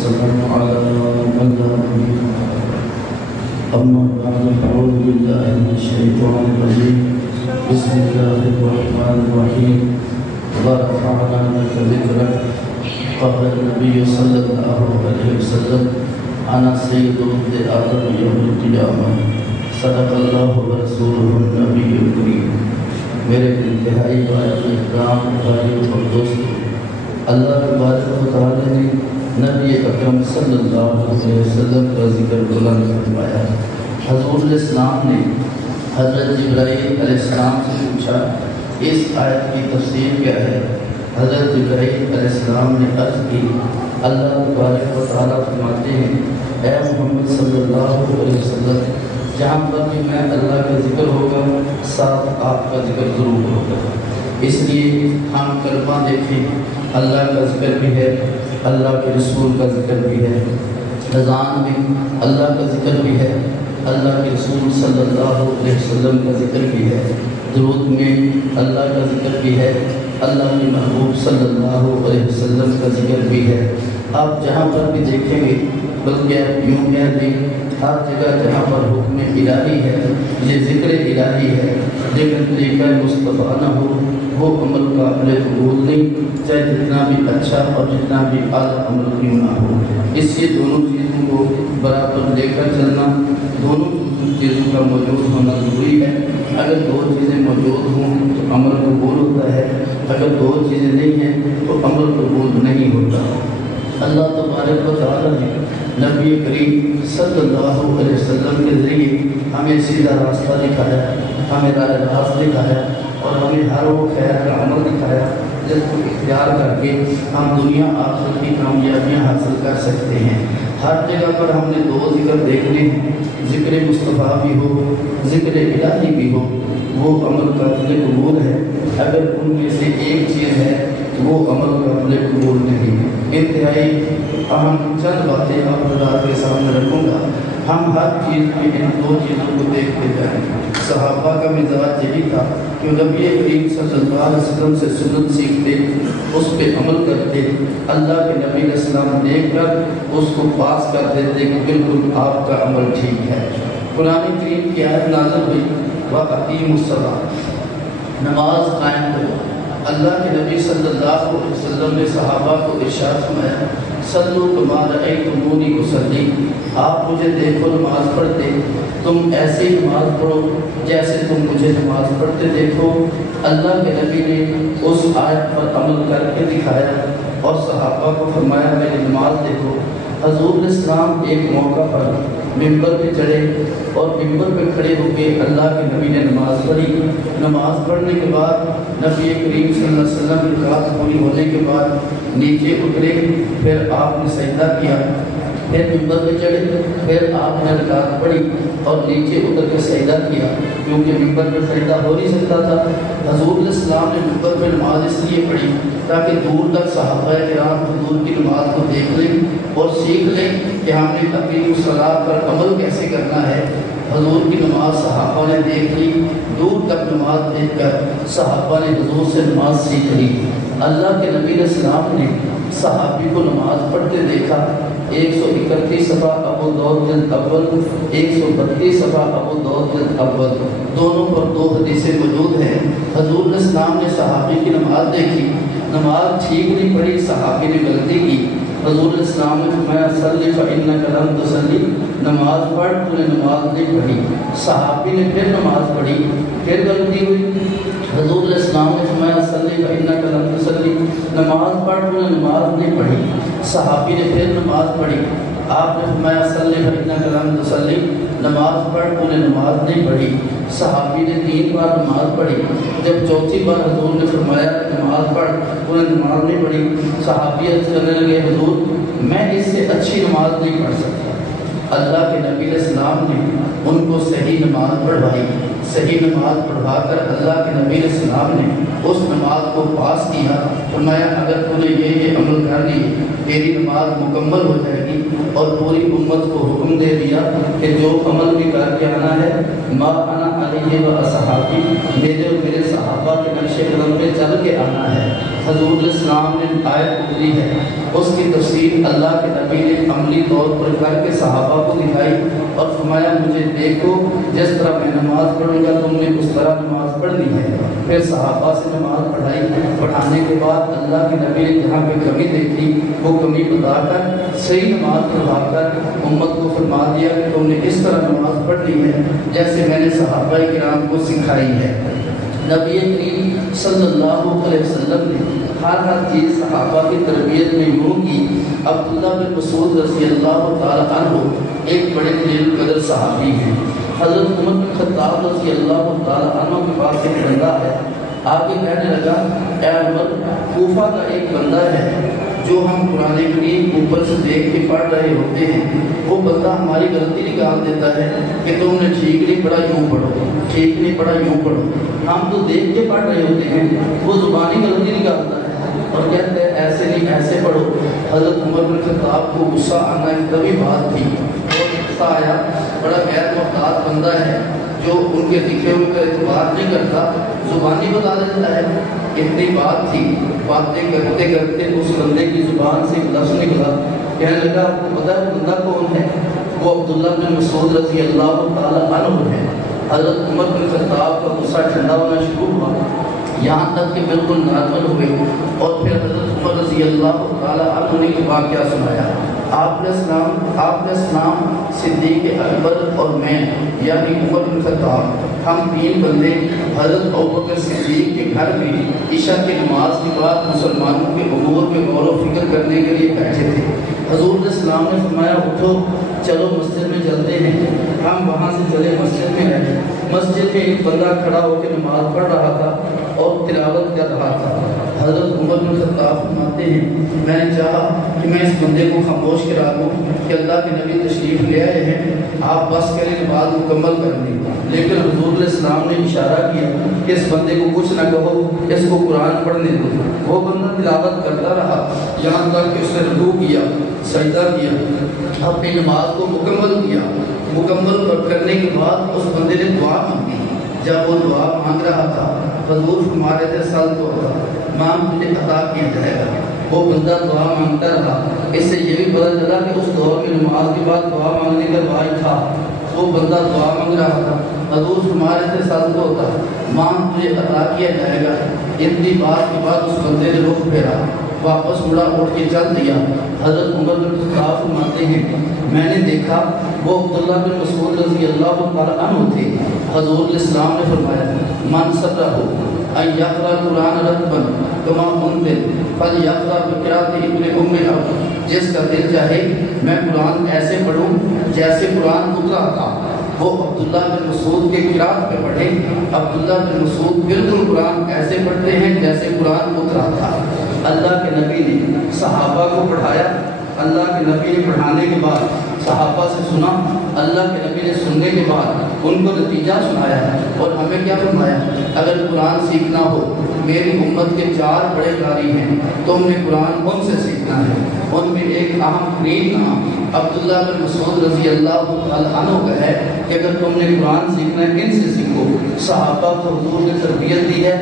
والسلام على من لا نبي أما بعد فأعوذ بالله من الشيطان الرجيم بسم الله الرحمن الرحيم ورفعنا لك ذكرك قال النبي صلى الله عليه وسلم أنا سيد ولد آدم يوم القيامة صدق الله ورسوله النبي الكريم. میرے انتہائی باعث احترام بھائیوں اور دوستوں، اللہ تبارک و تعالی نے نبی اکرم صلی اللہ علیہ وسلم کا ذکر بلند فرمایا. حضور علیہ السلام نے حضرت جبرائیل علیہ السلام سے پوچھا اس آیت کی تفسیر کیا ہے؟ حضرت جبرائیل علیہ السلام نے عرض کی، اللہ تبارک و تعالی فرماتے ہیں اے محمد صلی اللہ علیہ وسلم، جہاں پر بھی میں اللہ کا ذکر ہوگا ساتھ آپ کا ذکر ضرور ہوگا. اس لیے ہم کلمہ دیکھیں، اللہ کا ذکر بھی ہے، اللہ کے رسول کا ذکر بھی ہے. اذان میں اللہ کا ذکر بھی ہے، اللہ کے رسول صلی اللہ علیہ وسلم کا ذکر بھی ہے. درود میں اللہ کا ذکر بھی ہے، اللہ کے محبوب صلی اللہ علیہ وسلم کا ذکر بھی ہے. آپ جہاں پر بھی دیکھیں گے، بلکہ یوں کہہ دیں ہر جگہ جہاں پر حکم الہی ہے، یہ ذکر الہی ہے. لیکن طریقہ مصطفیٰ نہ ہو وہ عمل قابل قبول نہیں، چاہے جتنا بھی اچھا اور جتنا بھی اعلیٰ عمل کیوں نہ ہو. اس لیے دونوں چیزوں کو برابر لے کر چلنا، دونوں چیزوں کا موجود ہونا ضروری ہے. اگر دو چیزیں موجود ہوں تو عمل قبول ہوتا ہے، اگر دو چیزیں نہیں ہیں تو عمل قبول نہیں ہوتا. اللہ تبارک و تعالی نے نبی کریم صلی اللہ علیہ وسلم کے ذریعے ہمیں سیدھا راستہ دکھایا، ہمیں راہ راست دکھایا اور ہمیں ہر وہ خیر کا عمل دکھایا جس کو اختیار کر کے ہم دنیا آخرت کی کامیابیاں حاصل کر سکتے ہیں. ہر جگہ پر ہم نے دو ذکر دیکھنے ہیں، ذکر مصطفیٰ بھی ہو، ذکر الہی بھی ہو، وہ عمل قابل قبول ہے. اگر ان میں سے ایک چیز ہے تو وہ عمل قابل قبول نہیں. انتہائی اہم چند باتیں آپ حضرات کے سامنے رکھوں گا. ہم ہر چیز میں ان دو چیزوں کو دیکھتے جائیں. صحابہ کا مزاج یہی تھا کہ نبی کریم صلی اللہ علیہ وسلم سے سنت سیکھتے، اس پہ عمل کرتے، اللہ کے نبی علیہ السلام دیکھ کر اس کو پاس کر دیتے کہ بالکل آپ کا عمل ٹھیک ہے. قرآن کریم کی آیت نازل ہوئی وَأَقِیمُوا الصَّلَاةَ، نماز قائم کرو. اللہ کے نبی صلی اللہ علیہ وسلم نے صحابہ کو ارشاد فرمایا صلوا کما رأیتمونی اصلی، آپ مجھے دیکھو نماز پڑھتے، تم ایسی نماز پڑھو جیسے تم مجھے نماز پڑھتے دیکھو. اللہ کے نبی نے اس آیت پر عمل کر کے دکھایا اور صحابہ کو فرمایا میری نماز دیکھو. حضور علیہ السلام ایک موقع پر ممبر پہ چڑھے اور ممبر پہ کھڑے ہو کے اللہ کے نبی نے نماز پڑھی. نماز پڑھنے کے بعد نبی کریم صلی اللہ علیہ وسلم کی رکعت پوری ہونے کے بعد نیچے اترے، پھر آپ نے سجدہ کیا، پھر ممبر پہ چڑھے، پھر آپ نے رکعت پڑھی اور نیچے اتر کے سجدہ کیا، کیونکہ ممبر پہ سجدہ ہو نہیں سکتا تھا. حضور علیہ السلام نے ممبر پہ نماز اس لیے پڑھی تاکہ دور تک صحابہ کرام حضور کی نماز کو دیکھ لیں اور سیکھ لیں کہ ہم نے تقریم الصلاۃ پر عمل کیسے کرنا ہے. حضور کی نماز صحابہ نے دیکھ لی، دور تک نماز دیکھ کر صحابہ نے حضور سے نماز سیکھ لی. اللہ کے نبی علیہ السلام نے صحابی کو نماز پڑھتے دیکھا. 131 صفحہ ابو داؤد جلد اول، 132 صفحہ ابو داؤد جلد اول، دونوں پر دو حدیثیں موجود ہیں. حضور علیہ السلام نے صحابی کی نماز دیکھی، نماز ٹھیک نہیں پڑھی، صحابی نے غلطی کی. حضور علیہ السلام نے فرمایا صلی فإنک لم تصلی، نماز پڑھ، تو نے نماز نہیں پڑھی. صحابی نے پھر نماز پڑھی، پھر غلطی ہوئی. حضور علیہ السلام نے فرمایا صلی فإنک لم تصلی، نماز پڑھ، تو نے نماز نہیں پڑھی. صحابی نے پھر نماز پڑھی. آپ نے فرمایا صلی فإنک لم تصلی، نماز پڑھ، تو نے نماز نہیں پڑھی. صحابی نے 3 بار نماز پڑھی. جب چوتھی بار حضور نے فرمایا نماز پڑھ، تو نے نماز نہیں پڑھی. صحابی عرض کرنے لگے حضور میں اس سے اچھی نماز نہیں پڑھ سکتا. اللہ کے نبی علیہ السلام نے ان کو صحیح نماز پڑھوائی، صحیح نماز پڑھا کر اللہ کے نبی علیہ السلام نے اس نماز کو پاس کیا. فرمایا اگر تو نے یہ عمل کر لی تیری نماز مکمل ہو جائے گی. اور پوری امت کو حکم دے دیا کہ جو عمل بھی کر کے آنا ہے ما انا علیہ و اصحابی میرے اور میرے صحابہ کے نقش قدم پہ چل کے آنا ہے. حضور علیہ السلام نے آیت اتری ہے, اس کی تفسیر اللہ کے نبی نے عملی طور پر کر کے صحابہ کو دکھائی اور فرمایا مجھے دیکھو جس طرح میں نماز پڑھوں گا تم نے اس طرح نماز پڑھنی ہے. پھر صحابہ سے نماز پڑھائی. پڑھانے کے بعد اللہ کے نبی نے جہاں پہ کمی دیکھی وہ کمی بتا کر صحیح نماز پڑھا کر امت کو فرما دیا کہ تم نے اس طرح نماز پڑھنی ہے جیسے میں نے صحابہ کرام کو سکھائی ہے. نبی کریم صلی اللہ علیہ وسلم نے ہر چیز صحابہ کی تربیت میں یوں کی. عبداللہ بن مسعود رضی اللہ تعالی عنہ ایک بڑے جلیل قدر صحابی ہیں. حضرت عمر بن خطاب رضی اللہ تعالی عنہ کے پاس ایک بندہ ہے. آگے کہنے لگا اے عمر کوفہ کا ایک بندہ ہے جو ہم قرآن کریم اوپر سے دیکھ کے پڑھ رہے ہوتے ہیں, وہ بندہ ہماری غلطی نکال دیتا ہے کہ تم نے ٹھیک نہیں پڑھا یوں پڑھو, ٹھیک نہیں پڑھا یوں پڑھو. ہم تو دیکھ کے پڑھ رہے ہوتے ہیں, وہ زبانی غلطی نکالتا ہے اور کہتے ہیں ایسے نہیں ایسے پڑھو. حضرت عمر بن خطاب کو غصہ آنا ایک طبی بات تھی. بہت غصہ آیا, بڑا غیر محتاط بندہ ہے جو ان کے دکھے ہوئے کا اعتبار نہیں کرتا, زبانی بتا دیتا ہے. اتنی بات تھی, باتیں کرتے کرتے اس بندے کی زبان سے لفظ نکلا. کہنے لگا آپ کو پتا ہے بندہ کون ہے؟ وہ عبداللہ بن مسعود رضی اللہ تعالی عنہ ہے. حضرت عمر بن خطاب کا غصہ ٹھنڈا ہونا شروع ہوا یہاں تک کہ بالکل نارمل ہوئے. اور پھر حضرت عمر رضی اللہ تعالی عنہ نے ایک واقعہ سنایا. آپ نے اسلام صدیق اکبر اور میں یعنی عمر بن خطاب ہم تین بندے حضرت ابوبکر صدیق کے گھر میں عشاء کی نماز کے بعد مسلمانوں کے امور میں غور و فکر کرنے کے لیے بیٹھے تھے. حضور علیہ السلام نے فرمایا اٹھو چلو مسجد میں چلتے ہیں. ہم وہاں سے چلے مسجد میں گئے. مسجد میں ایک بندہ کھڑا ہو کے نماز پڑھ رہا تھا اور تلاوت کر رہا تھا. حضرت عمر بن خطاب فرماتے ہیں میں نے چاہا کہ میں اس بندے کو خاموش کرا دوں کہ اللہ کے نبی تشریف لے آئے ہیں, آپ بس کریں نماز مکمل کر دیں. لیکن حضور علیہ السلام نے اشارہ کیا کہ اس بندے کو کچھ نہ کہو, اس کو قرآن پڑھنے دو. وہ بندہ تلاوت کرتا رہا یہاں تک کہ اس نے رکوع کیا, سجدہ کیا, اپنی نماز کو مکمل کیا. مکمل کرنے کے بعد اس بندے نے دعا مانگی. جب وہ دعا مانگ رہا تھا حضور فرما رہے تھے سل تو مانگ تجھے عطا کیا جائے گا. وہ بندہ دعا مانگتا رہا. اس سے یہ بھی پتہ چلا کہ اس دور میں نماز کے بعد دعا مانگنے کا رواج تھا. وہ بندہ دعا مانگ رہا تھا, حضور فرما رہے تھے سل تو ہوتا مانگ تجھے عطا کیا جائے گا. اتنی بات کے بعد اس بندے نے رخ پھیرا, واپس مڑا, اٹھ کے چل دیا. حضرت عمر بن خطاب فرماتے ہیں میں نے دیکھا وہ عبداللہ بن مسعود رضی اللہ تعالی عنہ تھے. حضور علیہ السلام نے فرمایا من سرہ ان یقرأ القرآن رتبا کما انزل فلیقرأ بقراءۃ ابن ام عبد. جس کا دل چاہے میں قرآن ایسے پڑھوں جیسے قرآن اترا تھا, وہ عبداللہ بن مسعود کے قرات پہ پڑھے. عبداللہ بن مسعود بالکل قرآن ایسے پڑھتے ہیں جیسے قرآن اترا تھا. اللہ کے نبی نے صحابہ کو پڑھایا. اللہ کے نبی نے پڑھانے کے بعد صحابہ سے سنا. اللہ کے نبی نے سننے کے بعد ان کو نتیجہ سنایا. اور ہمیں کیا فرمایا اگر قرآن سیکھنا ہو میری امت کے 4 بڑے قاری ہیں, تم نے قرآن ان سے سیکھنا ہے. ان میں ایک اہم ترین نام عبداللہ بن مسعود رضی اللہ تعالی عنہ کا ہے کہ اگر تم نے قرآن سیکھنا ہے ان سے سیکھو. صحابہ کو حضور نے تربیت دی ہے,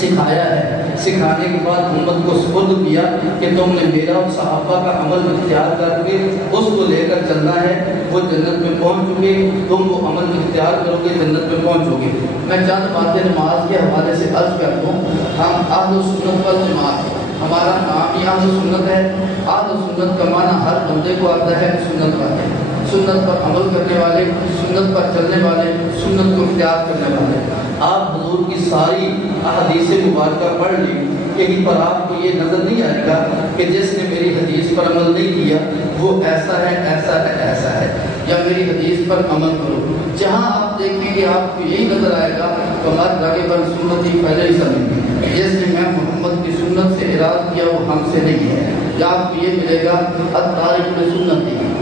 سکھایا ہے. سکھانے کے بعد امت کو سپرد کیا کہ تم نے میرا اور صحابہ کا عمل اختیار کر کے اس کو لے کر چلنا ہے. وہ جنت میں پہنچ چکے, تم وہ عمل اختیار کرو گے جنت میں پہنچو گے. میں چند باتیں نماز کے حوالے سے عرض کر دوں. ہم اہل سنت والجماعت, ہمارا نام ہی اہل سنت ہے. اہل سنت کا معنی ہر بندے کو آتا ہے سنت والے, سنت پر عمل کرنے والے, سنت پر چلنے والے, سنت کو اختیار کرنے والے. آپ حضور کی ساری احادیث مبارکہ پڑھ لیں, کہیں پر آپ کو یہ نظر نہیں آئے گا کہ جس نے میری حدیث پر عمل نہیں کیا وہ ایسا ہے ایسا ہے ایسا ہے, یا میری حدیث پر عمل کرو. جہاں آپ دیکھیں گے آپ کو یہی نظر آئے گا کمر راگے پر سنت ہی پہلے ہی سمجھ جس نے میں محمد کی سنت سے اراد کیا وہ ہم سے نہیں ہے. یا آپ کو یہ ملے گا الطارق سنت ہی,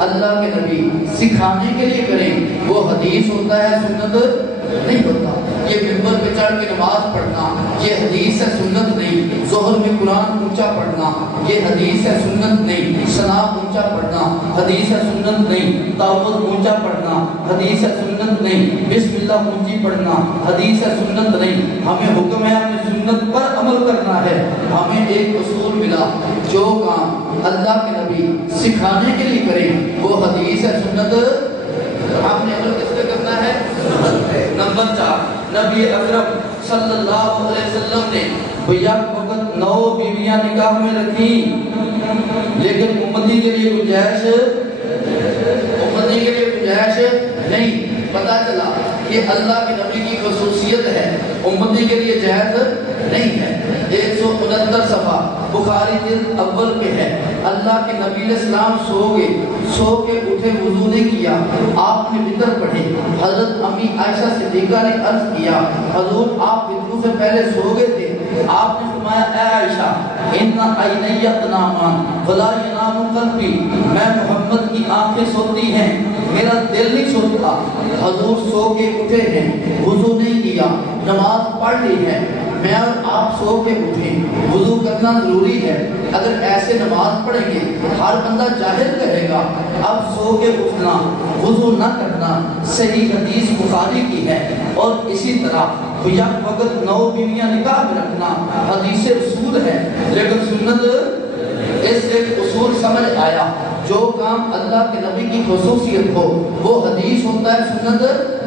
اللہ کے نبی سکھانے کے لیے کریں وہ حدیث ہوتا ہے، سنت نہیں ہوتا۔ یہ منبر پہ چڑھ کے نماز پڑھنا یہ حدیث ہے، سنت نہیں۔ ظہر میں قرآن اونچا پڑھنا یہ حدیث ہے، سنت نہیں۔ سلام اونچا پڑھنا حدیث ہے، سنت نہیں۔ تعوذ اونچا پڑھنا حدیث ہے، سنت نہیں۔ بسم اللہ اونچی پڑھنا حدیث ہے، سنت نہیں۔ ہمیں حکم ہے اپنی سنت پر عمل کرنا ہے۔ ہمیں ایک اصول ملا، جو کام اللہ کے نبی سکھانے کے لیے کریں وہ حدیث ہے، سنت۔ آپ نے عمل کس پہ کرنا ہے؟ نمبر 4، نبی اکرم صلی اللہ علیہ وسلم نے بیک وقت 9 بیویاں نکاح میں رکھی، لیکن امتی کے لیے گنجائش نہیں۔ پتا چلا یہ اللہ کے نبی کی خصوصیت ہے، امتی کے لیے جائز نہیں ہے۔ 169 صفحہ بخاری جلد اول پہ ہے، اللہ کے نبی علیہ السلام سو کے اٹھے، وضو نے کیا، آپ نے وطر پڑھے۔ حضرت امی عائشہ صدیقہ نے عرض کیا حضور آپ وضو سے پہلے سو گئے تھے؟ آپ نے فرمایا اے عائشہ ان عینی تنامان ولا ینام قلبی، میں محمد کی آنکھیں سوتی ہیں میرا دل نہیں سوتا۔ حضور سو کے اٹھے ہیں، وضو نہیں کیا، نماز پڑھ لی ہے، میں اور آپ سو کے اٹھیں، وضو کرنا ضروری ہے۔ اگر ایسے نماز پڑھیں گے ہر بندہ جاہل کہے گا اب سو کے اٹھنا وضو نہ کرنا صحیح حدیث بخاری کی ہے۔ اور اسی طرح یک وقت 9 بیویاں نکاح میں رکھنا حدیث رسول ہے، لیکن سنت اس ایک اصول سمجھ آیا، جو کام اللہ کے نبی کی خصوصیت ہو وہ حدیث ہوتا ہے، سنت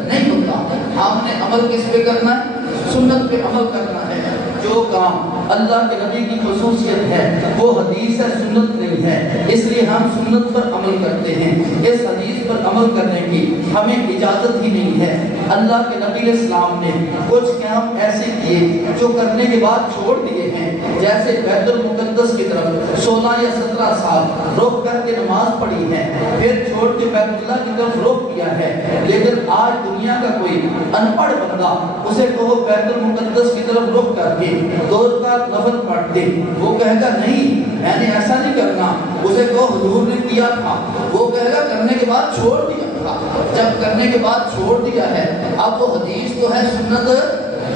نہیں ہوتا۔ ہم نے عمل کس پہ کرنا ہے؟ سنت پہ عمل کرنا ہے۔ جو کام اللہ کے نبی کی خصوصیت ہے وہ حدیث ہے، سنت نہیں ہے، اس لیے ہم سنت پر عمل کرتے ہیں۔ اس حدیث پر عمل کرنے کی ہمیں اجازت ہی نہیں ہے۔ اللہ کے نبی علیہ السلام نے کچھ کام ایسے کیے جو کرنے کے بعد چھوڑ دیے ہیں، جیسے بیت المقدس کی طرف 16 یا 17 سال رخ کر کے نماز پڑھی ہے، پھر چھوڑ کے بیت اللہ کی طرف رخ کیا ہے۔ لیکن آج دنیا کا کوئی ان پڑھ بندہ اسے کہو بیت المقدس کی طرف رخ کر کے 2 رکعت نفل پڑھ دے، وہ کہے گا نہیں میں نے ایسا نہیں کرنا۔ اسے کہو حضور نے کیا تھا، وہ کہے گا کرنے کے بعد چھوڑ دیا تھا۔ جب کرنے کے بعد چھوڑ دیا ہے اب وہ حدیث تو ہے، سنت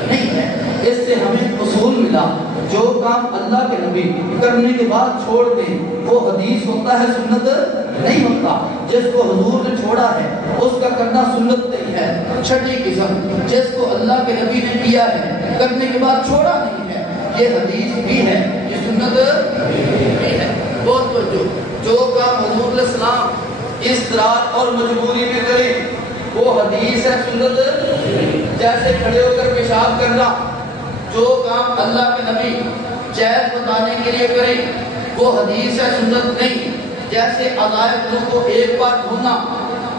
نہیں ہے۔ اس سے ہمیں اصول ملا، جو کام اللہ کے نبی کرنے کے بعد چھوڑ دیں وہ حدیث ہوتا ہے، سنت نہیں ہوتا۔ جس کو حضور نے چھوڑا ہے اس کا کرنا سنت نہیں ہے۔ چھٹی قسم، جس کو اللہ کے نبی نے کیا ہے کرنے کے بعد چھوڑا نہیں ہے، یہ حدیث بھی ہے، یہ سنت بھی ہے۔ بہت جو کام حضور علیہ السلام اضطرار اور مجبوری میں کرے وہ حدیث ہے، سنت۔ جیسے کھڑے ہو کر پیشاب کرنا، جو کام اللہ کے نبی جائز بتانے کے لیے کرے وہ حدیث ہے، سنت نہیں۔ جیسے اعضائے وضو کو ایک بار دھونا،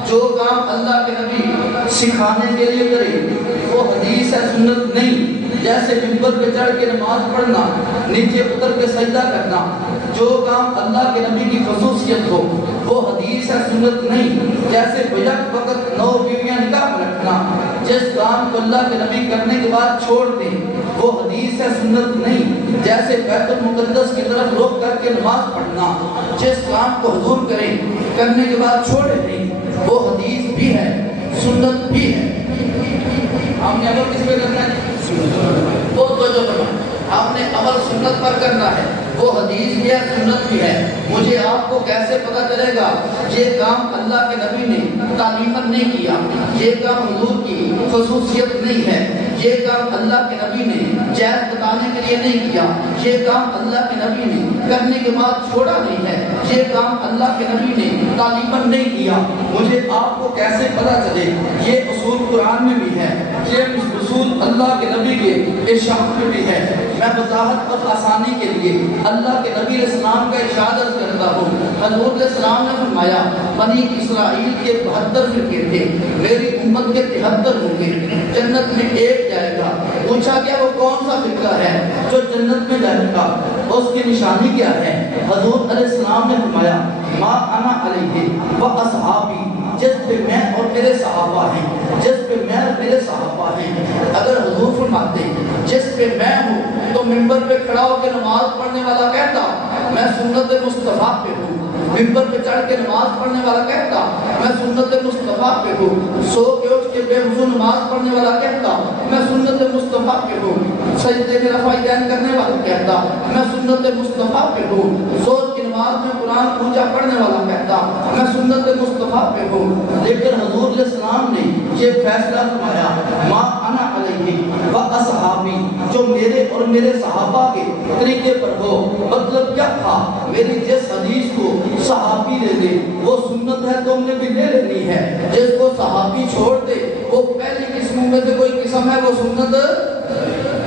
جو کام اللہ کے نبی سکھانے کے لیے کرے وہ حدیث ہے، سنت نہیں۔ جیسے منبر پہ چڑھ کے نماز پڑھنا، نیچے اتر کے سجدہ کرنا، جو کام اللہ کے نبی کی خصوصیت ہو وہ حدیث ہے، سنت نہیں۔ جیسے بیک وقت 9 بیویاں نکاح میں رکھنا، جس کام کو اللہ کے نبی کرنے کے بعد چھوڑ دیں وہ حدیث ہے، سنت نہیں۔ جیسے بیت المقدس کی طرف رخ کر کے نماز پڑھنا، جس کام کو حضور کریں کرنے کے بعد چھوڑے نہیں وہ حدیث بھی ہے، سنت بھی ہے۔ ہم نے عمل کس پہ کرنا ہے؟ آپ نے عمل سنت پر کرنا ہے، وہ حدیث بھی ہے، سنت بھی ہے۔ مجھے آپ کو کیسے پتہ چلے گا یہ کام اللہ کے نبی نے تعلیماً نہیں کیا، یہ کام حضور کی خصوصیت نہیں ہے، یہ کام اللہ کے نبی نے جائز بتانے کے لیے نہیں کیا، یہ کام اللہ کے نبی نے کرنے کے بعد چھوڑا نہیں ہے، یہ کام اللہ کے نبی نے تعلیماً نہیں کیا، مجھے آپ کو کیسے پتہ چلے؟ یہ اصول قرآن میں بھی ہے، یہ اصول اللہ کے نبی کے ارشاد میں بھی ہے۔ میں وضاحت اور آسانی کے لیے اللہ کے نبی علیہ السلام کا ارشاد کرتا ہوں۔ حضور علیہ السلام نے فرمایا بنی اسرائیل کے 72 فرقے تھے، میری امت کے 73 ہوں گے، جنت میں ایک جائے گا۔ پوچھا گیا وہ کون سا فرقہ ہے جو جنت میں جائے گا، اس کی نشانی کیا ہے؟ حضور علیہ السلام نے فرمایا ما انا علیہ و اصحابی، جس پہ میں اور میرے صحابہ ہیں، جس پہ میں اور میرے صحابہ ہیں۔ اگر حضور فرماتے جس پہ میں ہوں تو منبر پہ کھڑا ہو کے نماز پڑھنے والا کہتا میں سنت مصطفیٰ پہ ہوں، منبر پہ چڑھ کے نماز پڑھنے والا کہتا میں سنت مصطفیٰ پہ ہوں، سو کے اٹھ کے بے وضو نماز پڑھنے والا کہتا میں سنت مصطفیٰ پہ ہوں، سجدے میں رفع یدین کرنے والا کہتا میں سنت مصطفیٰ پہ ہوں، زور کی نماز میں قرآن پوجا پڑھنے والا کہتا میں سنت مصطفیٰ پہ ہوں۔ لیکن حضور علیہ السلام نے یہ فیصلہ فرمایا ما انا علیہ و اصحابی، جو میرے اور میرے صحابہ کے طریقے پر ہو۔ مطلب کیا تھا؟ میری جس حدیث کو صحابی لے لے وہ سنت ہے تو ہم نے بھی لے لینی ہے، جس کو صحابی چھوڑ دے وہ پہلی قسموں میں سے کوئی قسم ہے، وہ سنت،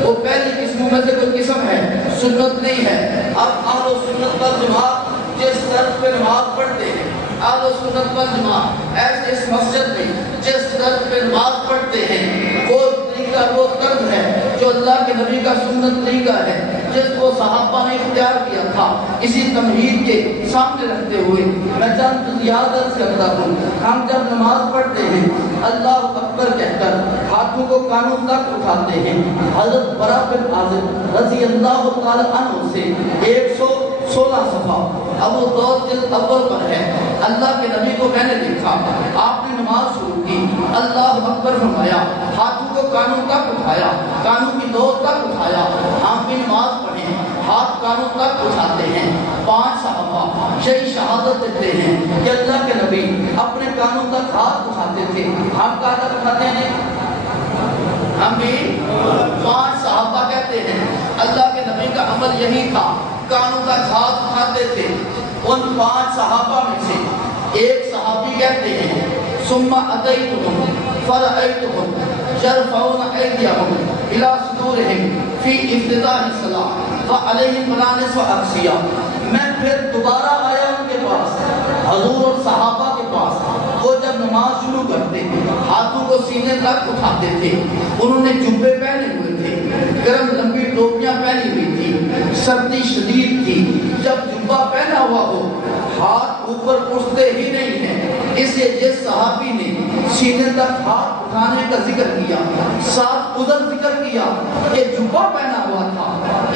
وہ پہلی قسموں میں سے کوئی قسم ہے، سنت نہیں ہے۔ اب اہل سنت والجماعت جس طرف پہ نماز پڑھتے ہیں، اہل سنت والجماعت ایسے اس مسجد میں جس طرف پہ نماز پڑھتے ہیں وہ طریقہ، وہ طرز ہے جو اللہ کے نبی کا سنت طریقہ ہے، جس کو صحابہ نے اختیار کیا تھا۔ اسی تمہید کے سامنے رکھتے ہوئے میں چند زیادت کرتا ہوں، ہم جب نماز پڑھتے ہیں اللہ اکبر کہہ کر ہاتھوں کو کانوں تک اٹھاتے ہیں۔ حضرت برا بن عازب رضی اللہ تعالی عنہ سے 116 صفحہ ابو داؤد جلد اول پر ہے، اللہ کے نبی کو میں نے دیکھا، آپ نے نماز شروع کی، اللہ اکبر فرمایا، ہاتھوں کو کانوں تک اٹھایا، کانوں کی دور تک اٹھایا۔ ہم بھی نماز پڑھیں، ہاتھ کانوں تک اٹھاتے ہیں۔ 5 صحابہ یہی شہادت دیتے ہیں کہ اللہ کے نبی اپنے کانوں تک ہاتھ اٹھاتے تھے۔ ہم کہاں تک اٹھاتے ہیں؟ ہم بھی 5 صحابہ کہتے ہیں اللہ کے نبی کا عمل یہی تھا، کانوں تک ہاتھ اٹھاتے تھے۔ ان 5 صحابہ میں سے ایک صحابی کہتے ہیں ثم اتیتهم فرأیتهم یرفعون ایدیهم الی صدورهم فی افتتاح الصلاۃ وعلیہم ملانس واقصیہ۔ میں پھر دوبارہ آیا ان کے پاس، حضور اور صحابہ کے پاس، وہ جب نماز شروع کرتے ہاتھوں کو سینے تک اٹھاتے تھے۔ انہوں نے جبے پہنے ہوئے تھے، گرم لمبی ٹوپیاں پہنی ہوئی تھی، سردی شدید تھی۔ جب جبہ پہنا ہوا ہو ہاتھ اوپر اٹھتے ہی نہیں ہیں۔ اس لیے جس صحابی نے سینے تک ہاتھ اٹھانے کا ذکر کیا، ساتھ ادھر ذکر کیا کہ جبہ پہنا ہوا تھا،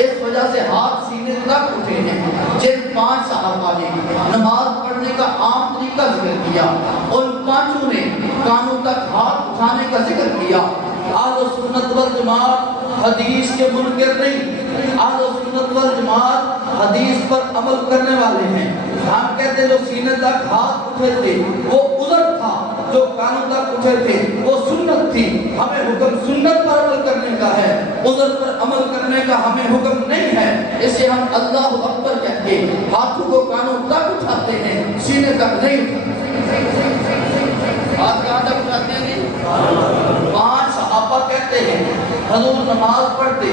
اس وجہ سے ہاتھ سینے تک اٹھے ہیں۔ جن 5 صحابہ نے نماز پڑھنے کا عام طریقہ ذکر کیا، ان 5 نے کانوں تک ہاتھ اٹھانے کا ذکر کیا۔ اہل سنت والجماعت حدیث کے منکر نہیں، اہل سنت والجماعت حدیث پر عمل کرنے والے ہیں۔ ہم کہتے ہیں جو سینے تک ہاتھ اٹھے تھے وہ عذر تھا، جو کانوں تک اٹھے تھے وہ سنت تھی۔ ہمیں حکم سنت پر عمل کرنے کا ہے، عذر پر عمل کرنے کا ہمیں حکم نہیں ہے۔ اس سے ہم اللہ اکبر کہہ کے ہاتھوں کو کانوں تک اٹھاتے ہیں، سینے تک نہیں اٹھاتے۔ ہاتھ کہاں تک اٹھاتے ہیں؟ 5 صحابہ کہتے ہیں حضور نماز پڑھتے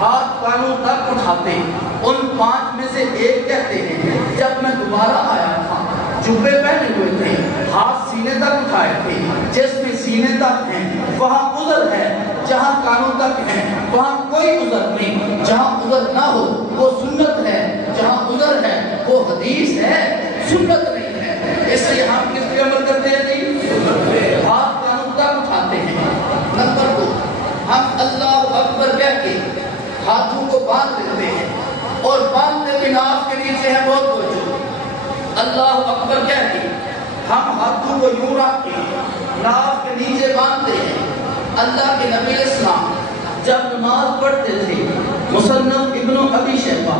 ہاتھ کانوں تک اٹھاتے۔ ان 5 میں سے ایک کہتے ہیں جب میں دوبارہ آیا تھا، جبے پہنے ہوئے تھے، ہاتھ سینے تک اٹھائے تھے۔ جس میں سینے تک ہیں وہاں عذر ہے، جہاں کانوں تک ہیں وہاں کوئی عذر نہیں۔ جہاں عذر نہ ہو وہ سنت ہے، جہاں عذر ہے وہ حدیث ہے، سنت نہیں ہے۔ اس لیے ہم کس پہ عمل کرتے ہیں؟ نہیں، ہاتھ کانوں تک اٹھاتے ہیں۔ نمبر 2، ہم اللہ اکبر کہہ کے ہاتھوں کو باندھ دیتے ہیں، اور باندھتے بھی ناف کے نیچے ہے بہت توجہ۔ اللہ اکبر کہہ کے ہم ہاتھوں کو یوں رکھ کے ناف کے نیچے باندھتے ہیں۔ اللہ کے نبی اسلام جب نماز پڑھتے تھے، مصنف ابن ابی شیبہ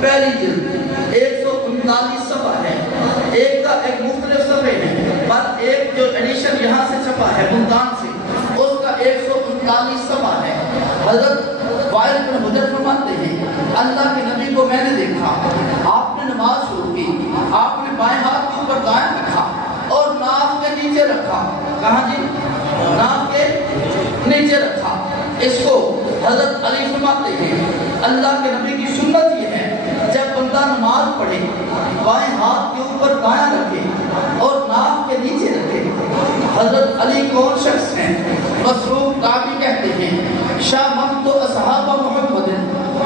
پہلی جلد 139 صفحہ ہے، ایک کا ایک مختلف صفحے ہیں، پر ایک جو ایڈیشن یہاں سے چھپا ہے ملتان سے، اس کا 139 صفحہ ہے۔ حضرت وائل بن حجر فرماتے ہیں اللہ کے نبی کو میں نے دیکھا، آپ نے نماز شروع کی، آپ نے بائیں ہاتھ کے اوپر دائیں رکھا اور ناف کے نیچے رکھا۔ کہاں جی؟ ناف کے نیچے رکھا۔ اس کو حضرت علی فرماتے ہیں اللہ کے نبی کی سنت یہ ہے جب بندہ نماز پڑھے بائیں ہاتھ کے اوپر دائیں رکھے اور ناف کے نیچے رکھے۔ حضرت علی کون شخص ہیں؟ مسروق تابعی کہتے ہیں شاممت اصحاب محمد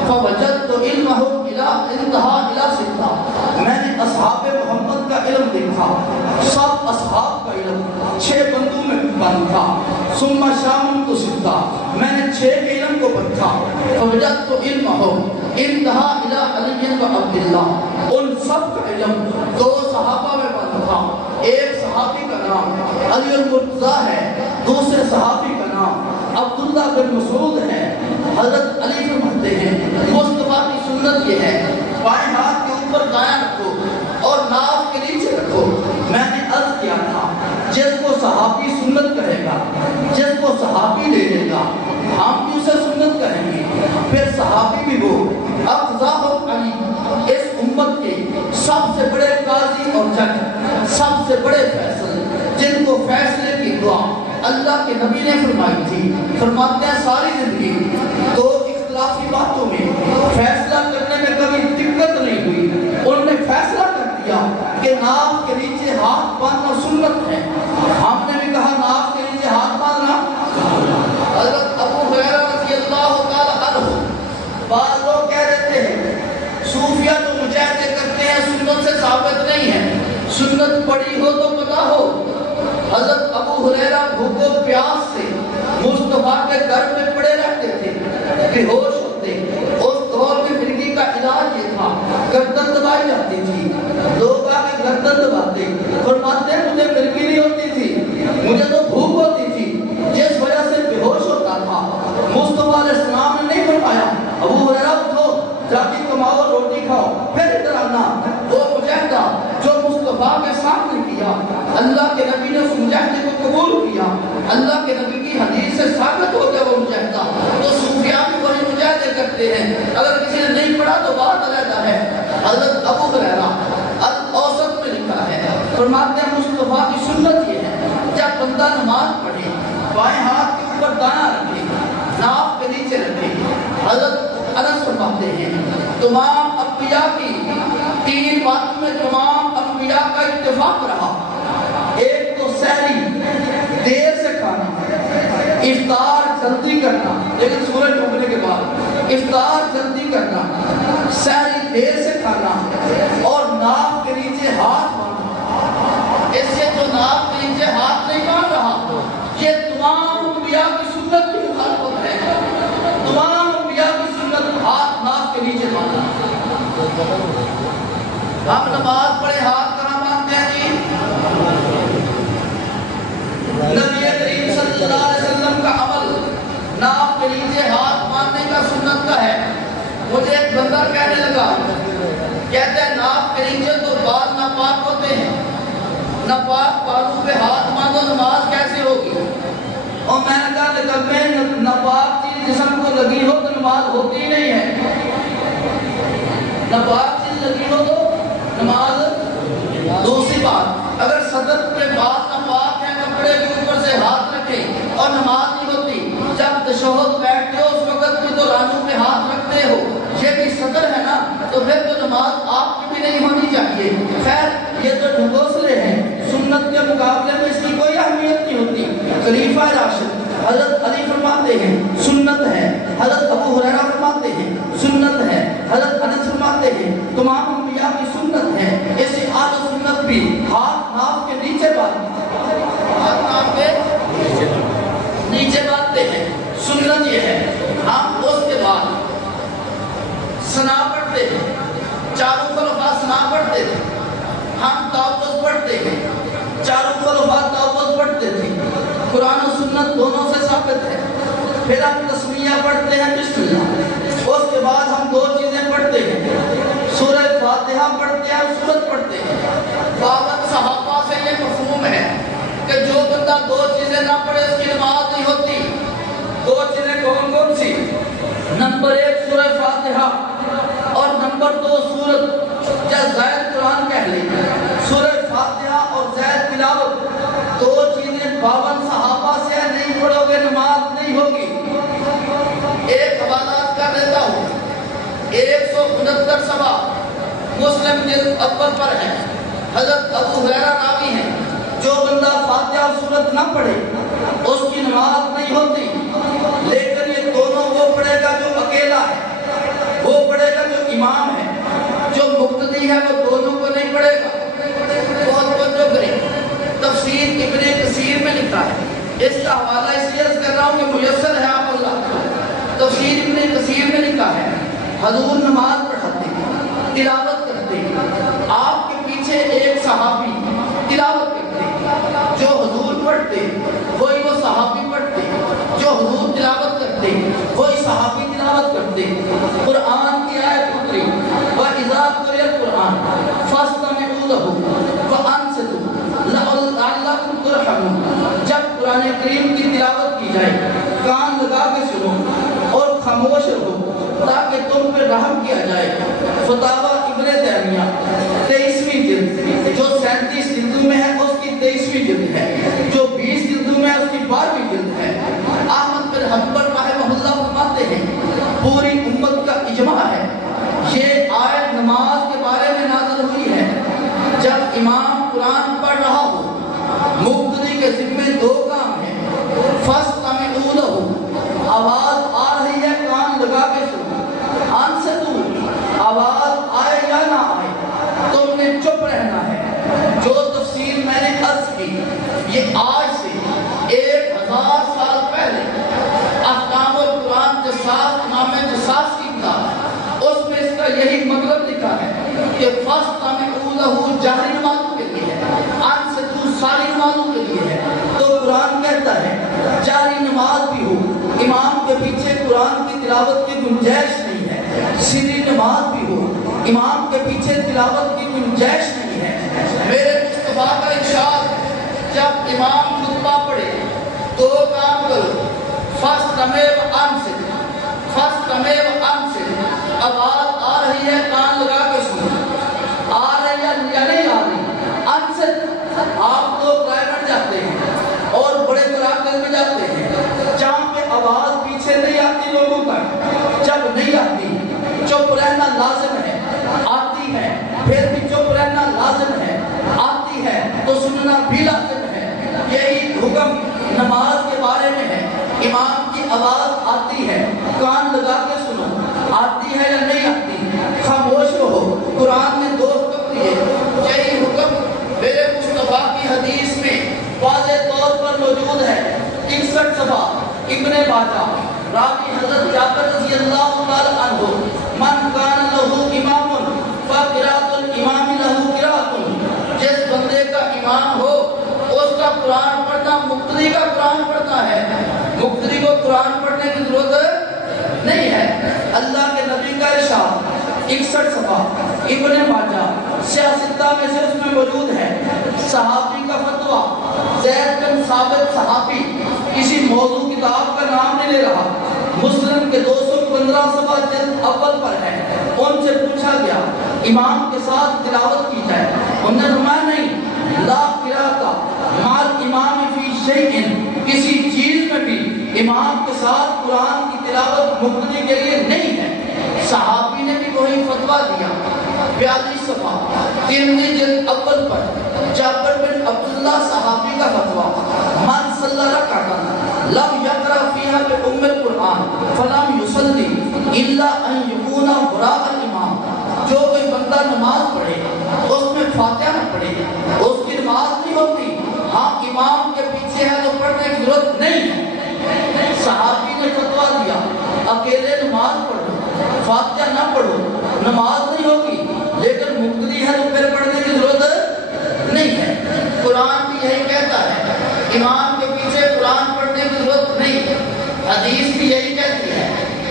فوجدت علمهم الى انتہا الى ستہ۔ میں نے اصحاب محمد کا علم دیکھا، 7 اصحاب کا علم 6 بندوں میں بند تھا۔ ثم شاممت ستہ، میں نے 6 کے علم کو پرکھا۔ فوجدت علمهم انتہا الى علی و عبداللہ اللہ، ان سب کا علم 2 صحابہ میں بند تھا۔ ایک صحابی کا نام علی المرتضیٰ ہے، دوسرے صحابی کا نام عبداللہ بن مسعود ہے۔ حضرت علی فرماتے ہیں مصطفیٰ کی سنت یہ ہے، بائیں ہاتھ کے اوپر دایاں رکھو اور ناف کے نیچے رکھو۔ میں نے عرض کیا تھا جس کو صحابی سنت کہے گا، جس کو صحابی لے لے گا، ہم بھی اسے سنت کہیں گے، پھر صحابی بھی وہ افضل علی، اس امت کے سب سے بڑے قاضی اور جج، سب سے بڑے فیصل، جن کو فیصلے کی دعا اللہ کے نبی نے فرمائی تھی۔ فرماتے ہیں ساری زندگی 2 اختلافی باتوں میں فیصلہ کرنے میں کبھی دقت نہیں ہوئی، انہوں نے فیصلہ کر دیا کہ ناف کے نیچے ہاتھ باندھنا سنت ہے۔ ہم نے بھی کہا ناف کے نیچے ہاتھ باندھنا۔ حضرت ابو ہریرہ رضی اللہ تعالی عنہ، بعض لوگ کہہ دیتے ہیں صوفیہ جو مجاہدے کرتے ہیں سنت سے ثابت نہیں ہے، سنت پڑھی ہو تو پتہ ہو۔ حضرت ابو ہریرہ بھوک و پیاس سے مصطفیٰ کے گھر میں پڑے رہتے تھے، بے ہوش ہوتے۔ اس دور میں مرغی کا علاج یہ تھا، گردن دبائی جاتی تھی، لوگ آگے گردن دباتے، فرماتے ہیں مجھے مرغی نہیں ہوتی تھی، مجھے تو بھوک ہوتی تھی، جس وجہ سے بے ہوش ہوتا تھا۔ مصطفیٰ علیہ السلام نے نہیں فرمایا ابو ہریرہ اٹھو جا کے کماؤ روٹی کھاؤ پھر ادھر آنا۔ وہ مجاہدہ جو مصطفیٰ کے سامنے کیا، اللہ کے نبی نے اس مجاہدے کو قبول کیا، اللہ کے نبی کی حدیث سے ثابت ہو گیا وہ مجاہدہ۔ تو صوفیاء بھی وہی مجاہدے کرتے ہیں، اگر کسی نے نہیں پڑھا تو بات علیحدہ ہے۔ حضرت ابو ہریرہ الاوسط میں لکھا ہے، فرماتے ہیں مصطفیٰ کی سنت یہ ہے جب بندہ نماز پڑھے بائیں ہاتھ کے اوپر دایاں رکھے، ناف کے نیچے رکھے۔ حضرت انس فرماتے ہیں تمام انبیاء کی 3 باتوں میں تمام انبیاء کا اتفاق رہا، ایک تو سحری دیر سے کھانا، افطار جلدی کرنا، لیکن سورج ڈوبنے کے بعد افطار جلدی کرنا، سحری دیر سے کھانا اور ناف کے نیچے ہاتھ باندھنا۔ اس سے جو ناف کے نیچے ہاتھ نہیں باندھ رہا یہ تمام انبیاء کی سنت کی مخالفت ہے۔ تمام انبیاء کی سنت ہاتھ ناف کے نیچے باندھنا۔ ہم نماز پڑھے ہاتھ کہاں باندھتے ہیں جی؟ نبی کریم صلی اللہ علیہ وسلم کا عمل ناف کے نیچے ہاتھ باندھنے کا سنت کا ہے۔ مجھے ایک بندہ کہنے لگا، کہتے ہیں ناف کے نیچے تو بال ناپاک ہوتے ہیں، ناپاک بالوں پہ ہاتھ باندھو نماز کیسے ہوگی؟ اور میں نے کہا کہ جب میں ناپاک چیز جسم کو لگی ہو تو نماز ہوتی ہی نہیں ہے۔ ناپاک چیز لگی ہو تو نماز۔ دوسری بات، اگر صدر پہ بال ناپاک ہے کپڑے کے اوپر سے ہاتھ رکھے اور نماز نہیں ہوتی، جب تشہد بیٹھتے ہو اس وقت بھی تو رانوں پہ ہاتھ رکھتے ہو، یہ بھی صدر ہے نا، تو پھر تو نماز آپ کی بھی نہیں ہونی چاہیے۔ خیر یہ تو ڈھکوسلے ہیں، سنت کے مقابلے میں اس کی کوئی اہمیت نہیں ہوتی۔ خلیفہ راشد حضرت علی فرماتے ہیں سنت ہے، حضرت ابو ہریرہ فرماتے ہیں سنت ہے، حضرت انس فرماتے ہیں تمام انبیاء کی سنت ہے۔ اسی اہل سنت بھی ہاتھ ناف کے نیچے باندھتے ہیں، ہاتھ ناف کے نیچے باندھتے ہیں، سنت یہ ہے۔ ہم اس کے بعد ثنا پڑھتے ہیں، چاروں خلفاء ثنا پڑھتے تھے، ہم تعوذ پڑھتے ہیں، چاروں خلفاء تعوذ پڑھتے تھے، قرآن و سنت دونوں سے ثابت ہے۔ پھر ہم تسمیہ پڑھتے ہیں بسم اللہ، اس کے بعد ہم 2 چیزیں پڑھتے ہیں، سورہ فاتحہ پڑھتے ہیں اور سورت پڑھتے ہیں۔ 52 صحابہ سے یہ مفہوم ہے کہ جو بندہ 2 چیزیں نہ پڑھے اس کی نماز نہیں ہوتی۔ 2 چیزیں کون کون سی؟ نمبر 1 سورہ فاتحہ اور نمبر 2 سورت یا زائد قرآن کہہ لیں۔ سورہ فاتحہ اور زائد تلاوت 2 چیزیں 52 صحابہ سے نہیں پڑھو گے نماز نہیں ہوگی۔ ایک حوالات کر دیتا ہوں، 169 صفحہ مسلم جلد اول پر ہے، حضرت ابو ہریرہ راوی ہیں، جو بندہ فاتحہ اور سورت نہ پڑھے اس کی نماز نہیں ہوتی، لیکن یہ دونوں وہ پڑھے گا جو اکیلا ہے، وہ پڑھے گا جو امام ہے، جو مقتدی ہے وہ دونوں کو نہیں پڑھے گا۔ بہت توجہ کریں، تفسیر ابن کثیر میں لکھا ہے، اس کا حوالہ اس لیے کر رہا ہوں کہ میسر ہے آپ اللہ کو۔ تفسیر ابن کثیر میں لکھا ہے حضور نماز پڑھاتے ہیں، تلاوت صحابی تلاوت کرتے، جو حضور پڑھتے وہی وہ صحابی پڑھتے، جو حضور تلاوت کرتے وہی صحابی تلاوت کرتے۔ قرآن کی آیت اتری وَإِذَا قُرِئَ الْقُرْآنُ فَاسْتَمِعُوا لَهُ وَأَنصِتُوا لَعَلَّكُمْ تُرْحَمُونَ۔ جب قرآن کریم کی تلاوت کی جائے کان لگا کے سنو اور خاموش رہو تاکہ تم پہ رحم کیا جائے۔ فتاوی ابن تیمیہ 23ویں جلد جو 37 جلدوں میں ہے اس کی 23ویں جلد ہے، جو 20 جلدوں میں ہے اس کی 12ویں جلد ہے۔ احمد بن حنبل رحمہ اللہ فرماتے ہیں پوری امت کا اجماع ہے یہ آیت نماز کے بارے میں نازل ہوئی ہے جب امام قرآن پڑھ رہا ہو، مقتدی کے ذمے دو کام ہیں، فَاسْتَمِعُوا لَهُ آواز آ رہی ہے کان لگا کے سنو، انصتوا آواز آئے یا نہ آئے تم نے چپ رہنا ہے۔ جو تفسیر میں نے عرض کی یہ آج سے 1000 سال پہلے احکام القرآن جساس امام جساس کی کتاب اس میں اس کا یہی مطلب لکھا ہے کہ فَاسْتَمِعُوا لَهُ جہری نمازوں کے لیے ہے، انصتوا ساری نمازوں کے لیے ہے۔ تو قرآن کہتا ہے جہری نماز بھی ہو امام کے پیچھے قرآن کی تلاوت کی گنجائش نہیں ہے، سری نماز بھی ہو امام کے پیچھے تلاوت کی گنجائش نہیں ہے۔ میرے مصطفیٰ کا ارشاد جب امام خطبہ پڑھے دو کام کرو، فَاسْتَمِعْ وَأَنصِتْ، فَاسْتَمِعْ وَأَنصِتْ آواز آ رہی ہے کان لگا کے سنو، آ رہی ہے یا نہیں آ رہی، انصت آپ لوگ پرائیویٹ جاتے ہیں اور بڑے مراکز میں جاتے ہیں جہاں پہ آواز پیچھے نہیں آتی لوگوں تک، جب نہیں آتی چپ رہنا لازم ہے، آتی ہے پھر بھی چپ رہنا لازم ہے، آتی ہے تو سننا بھی لازم ہے۔ یہی حکم نماز کے بارے میں ہے، امام کی آواز آتی ہے کان لگا کے سنو، آتی ہے یا نہیں آتی خاموش رہو۔ قرآن نے 2 حکم دیے، یہی حکم میرے مصطفیٰ کی حدیث میں واضح طور پر موجود ہے۔ 61 صفحہ ابن ماجہ راوی حضرت جابر رضی اللہ تعالی عنہ من کان لہو امام فقراۃ الامام لہو قراۃ، جس بندے کا امام ہو اس کا قرآن پڑھنا مقتدی کا قرآن پڑھنا ہے، مقتدی کو قرآن پڑھنے کی ضرورت نہیں ہے۔ اللہ کے نبی کا ارشاد 61 صفحہ ابن ماجہ سیاستہ میں سے اس میں موجود ہے۔ صحابی کا فتویٰ زید بن ثابت صحابی کسی موضوع کتاب کا نام نہیں لے رہا، مسلم کے 215 صفحہ جلد اول پر ہے، ان سے پوچھا گیا امام کے ساتھ تلاوت کی جائے، انہوں نے فرمایا نہیں، لا قراءۃ مع الامام فی شیء، کسی چیز میں بھی امام کے ساتھ قرآن کی تلاوت مقتدی کے لیے نہیں ہے۔ صحابی نے بھی وہی فتویٰ دیا۔ 42 صفحہ 3 جلد اول پر جابر بن عبداللہ صحابی کا فتویٰ، من صلی رکعۃ لم یقرأ فیہا بأم القرآن فلم یصلی الا ان یکون وراء الامام، جو کوئی بندہ نماز پڑھے اس میں فاتحہ نہ پڑھے اس کی نماز نہیں ہوتی، ہاں امام کے پیچھے ہے تو پڑھنے کی ضرورت نہیں ہے۔ صحابی نے فتویٰ دیا اکیلے نماز پڑھو فاتحہ نہ پڑھو نماز نہیں ہوگی، لیکن مقتدی ہے تو پھر پڑھنے کی ضرورت نہیں ہے۔ قرآن بھی یہی کہتا ہے امام کے پیچھے قرآن پڑھنے کی ضرورت نہیں، حدیث بھی یہی کہتی ہے